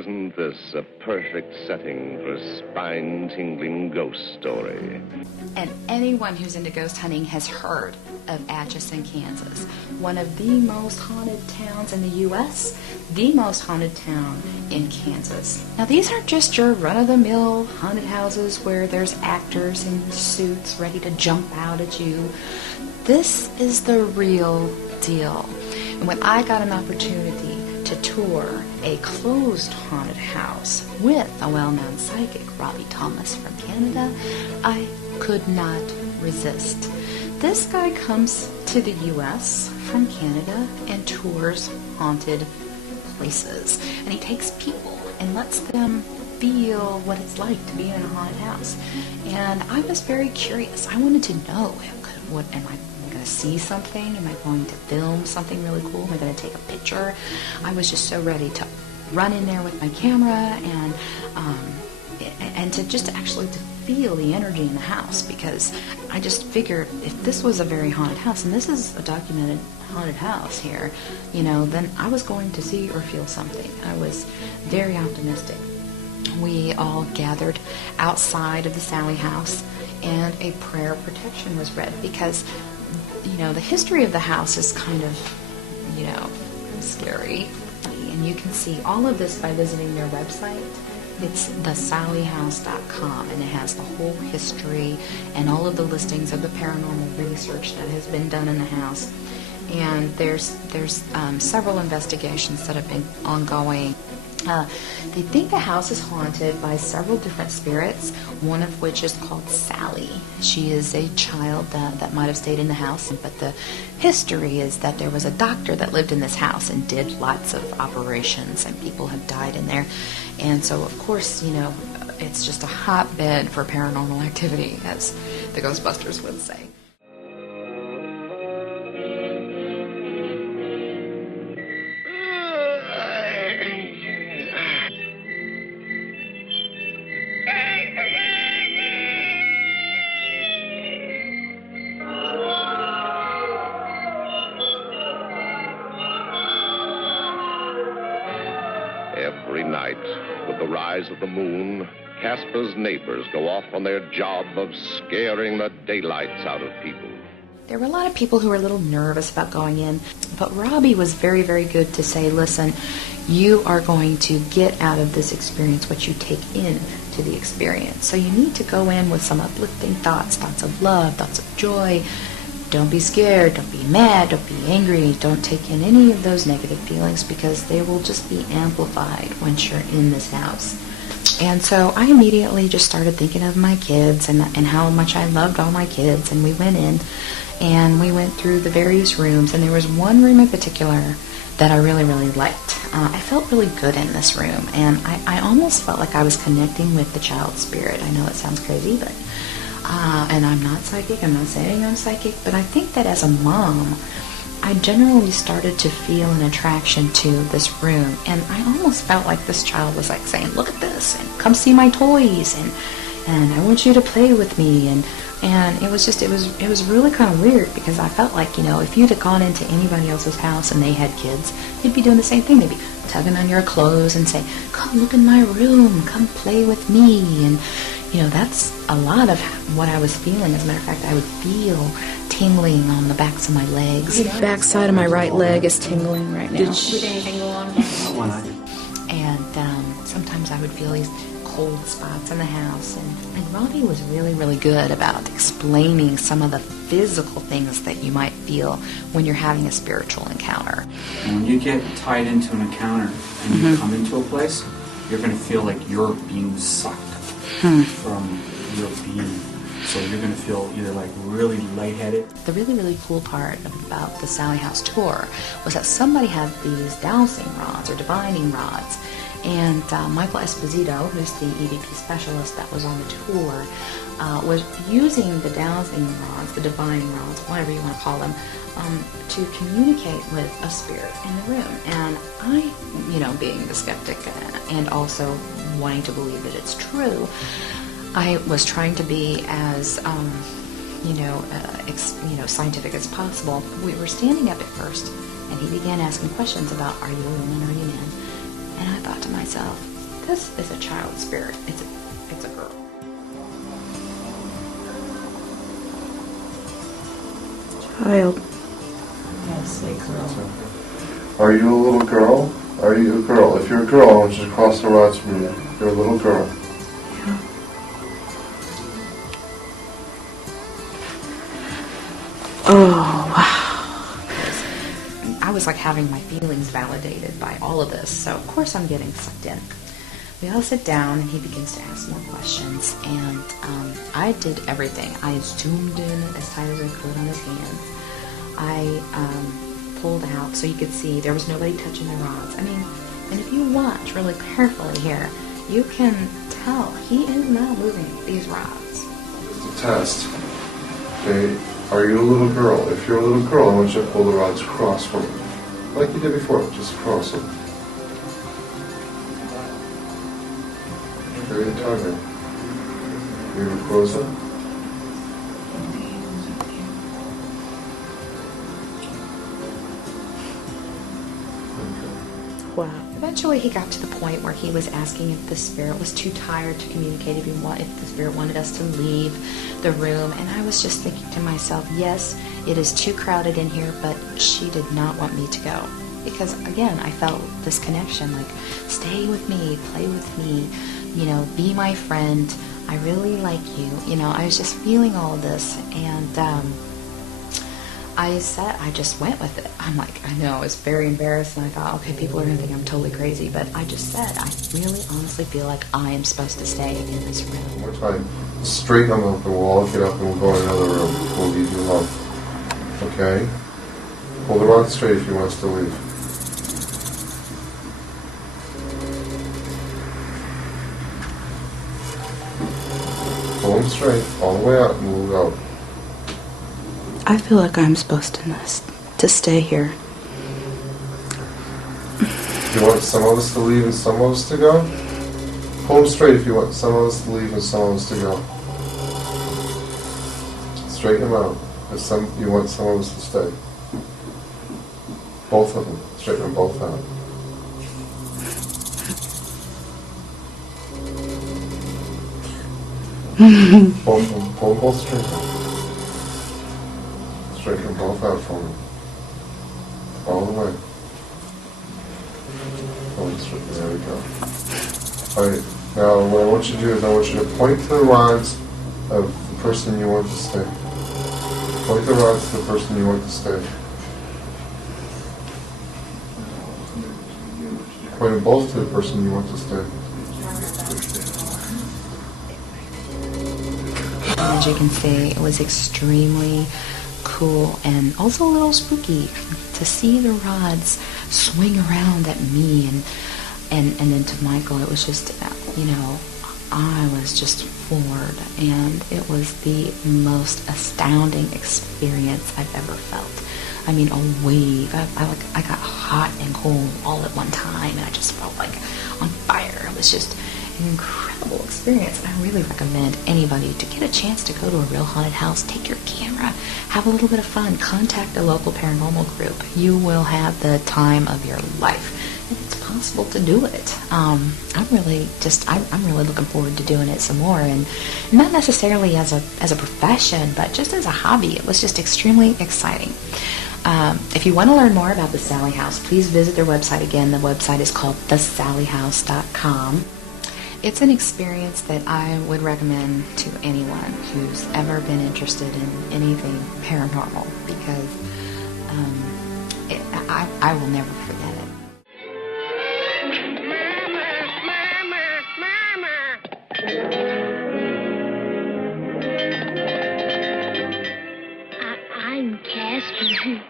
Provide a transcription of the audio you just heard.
Isn't this a perfect setting for a spine-tingling ghost story? And anyone who's into ghost hunting has heard of Atchison, Kansas, one of the most haunted towns in the U.S., the most haunted town in Kansas. Now, these aren't just your run-of-the-mill haunted houses where there's actors in suits ready to jump out at you. This is the real deal. And when I got an opportunity to tour a closed haunted house with a well-known psychic, Robbie Thomas from Canada, I could not resist. This guy comes to the U.S. from Canada and tours haunted places. And he takes people and lets them feel what it's like to be in a haunted house. And I was very curious. I wanted to know, what am I going to see something? Am I going to film something really cool? Am I going to take a picture? I was just so ready to run in there with my camera and to just actually to feel the energy in the house, because I just figured if this was a very haunted house, and this is a documented haunted house here, you know, then I was going to see or feel something. I was very optimistic. We all gathered outside of the Sallie House, and a prayer of protection was read, because, you know, the history of the house is kind of, you know, scary. And you can see all of this by visiting their website. It's thesalliehouse.com, and it has the whole history and all of the listings of the paranormal research that has been done in the house. And there's several investigations that have been ongoing. They think the house is haunted by several different spirits, one of which is called Sallie. She is a child that might have stayed in the house, but the history is that there was a doctor that lived in this house and did lots of operations, and people have died in there. And so, of course, you know, it's just a hotbed for paranormal activity, as the Ghostbusters would say. Every night, with the rise of the moon, Casper's neighbors go off on their job of scaring the daylights out of people. There were a lot of people who were a little nervous about going in, but Robbie was very, very good to say, listen, you are going to get out of this experience what you take in to the experience. So you need to go in with some uplifting thoughts, thoughts of love, thoughts of joy. Don't be scared, don't be mad, don't be angry, don't take in any of those negative feelings, because they will just be amplified once you're in this house. And so I immediately just started thinking of my kids and how much I loved all my kids, and we went in and we went through the various rooms, and there was one room in particular that I really, really liked. I felt really good in this room, and I almost felt like I was connecting with the child spirit. I know it sounds crazy, but and I'm not psychic, I'm not saying I'm psychic, but I think that as a mom, I generally started to feel an attraction to this room, and I almost felt like this child was like saying, look at this, and come see my toys, and I want you to play with me, and it was just, it was really kind of weird, because I felt like, you know, if you'd have gone into anybody else's house and they had kids, they'd be doing the same thing. They'd be tugging on your clothes and say, come look in my room, come play with me, and you know, that's a lot of what I was feeling. As a matter of fact, I would feel tingling on the backs of my legs. The back side of my right leg is tingling right now. Did anything go on? And sometimes I would feel these cold spots in the house. And Robbie was really, really good about explaining some of the physical things that you might feel when you're having a spiritual encounter. When you get tied into an encounter and you come into a place, you're going to feel like you're being sucked from your being. So you're going to feel either like really lightheaded. The really, really cool part about the Sallie House tour was that somebody had these dowsing rods or divining rods. And Michael Esposito, who's the EVP specialist that was on the tour, was using the dowsing rods, the divining rods, whatever you want to call them, to communicate with a spirit in the room. And I, you know, being the skeptic and also wanting to believe that it's true, I was trying to be as, scientific as possible. We were standing up at first, and he began asking questions about, are you a woman, are you a man? And I thought to myself, this is a child spirit. It's a girl. Child. Yes, a girl. Are you a little girl? Are you a girl? If you're a girl, I want you to cross the rods for me. You're a little girl. Yeah. Oh, wow. I was like having my feelings validated by all of this, so of course I'm getting sucked in. We all sit down and he begins to ask more questions, and I did everything. I zoomed in as tight as I could on his hand. I pulled out so you could see there was nobody touching the rods. I mean, and if you watch really carefully here, you can tell he is not moving these rods. It's a test. Okay? Are you a little girl? If you're a little girl, I want you to pull the rods across for me. Like you did before, just cross them. Very tighter. You ever close them? Wow. Eventually he got to the point where he was asking if the spirit was too tired to communicate, if the spirit wanted us to leave the room. And I was just thinking to myself, yes, it is too crowded in here, but she did not want me to go. Because again, I felt this connection, like, stay with me, play with me, be my friend. I really like you. I was just feeling all of this, and I just went with it. I'm like, I know, I was very embarrassed, and I thought, okay, people are going to think I'm totally crazy, but I just said, I really honestly feel like I am supposed to stay in this room. One more time. Straighten them up, and we'll all get up, and we'll go in another room. We'll leave you alone. Okay? Pull the rod straight if you want us to leave. Pull them straight, all the way out, and move out. I feel like I'm supposed to stay here. You want some of us to leave and some of us to go? Pull them straight if you want some of us to leave and some of us to go. Straighten them out. If you want some of us to stay. Both of them. Straighten them both out. Pull them both straight. Straighten them both out for me. All the way. Pull them straight. There we go. Alright, now what I want you to do is I want you to point to the rods of the person you want to stay. Point the rods to the person you want to stay. Point them both to the person you want to stay. As you can see, it was extremely cool and also a little spooky to see the rods swing around at me and then to Michael. It was just, I was just floored, and it was the most astounding experience I've ever felt. I mean, a wave. I got hot and cold all at one time, and I just felt like on fire. It was just an incredible experience. I really recommend anybody to get a chance to go to a real haunted house. Take your camera, have a little bit of fun, contact a local paranormal group. You will have the time of your life. And it's possible to do it. I'm really looking forward to doing it some more, and not necessarily as a profession, but just as a hobby. It was just extremely exciting. If you want to learn more about the Sallie House, please visit their website again. The website is called thesalliehouse.com. It's an experience that I would recommend to anyone who's ever been interested in anything paranormal, because I will never forget it. I'm Casper.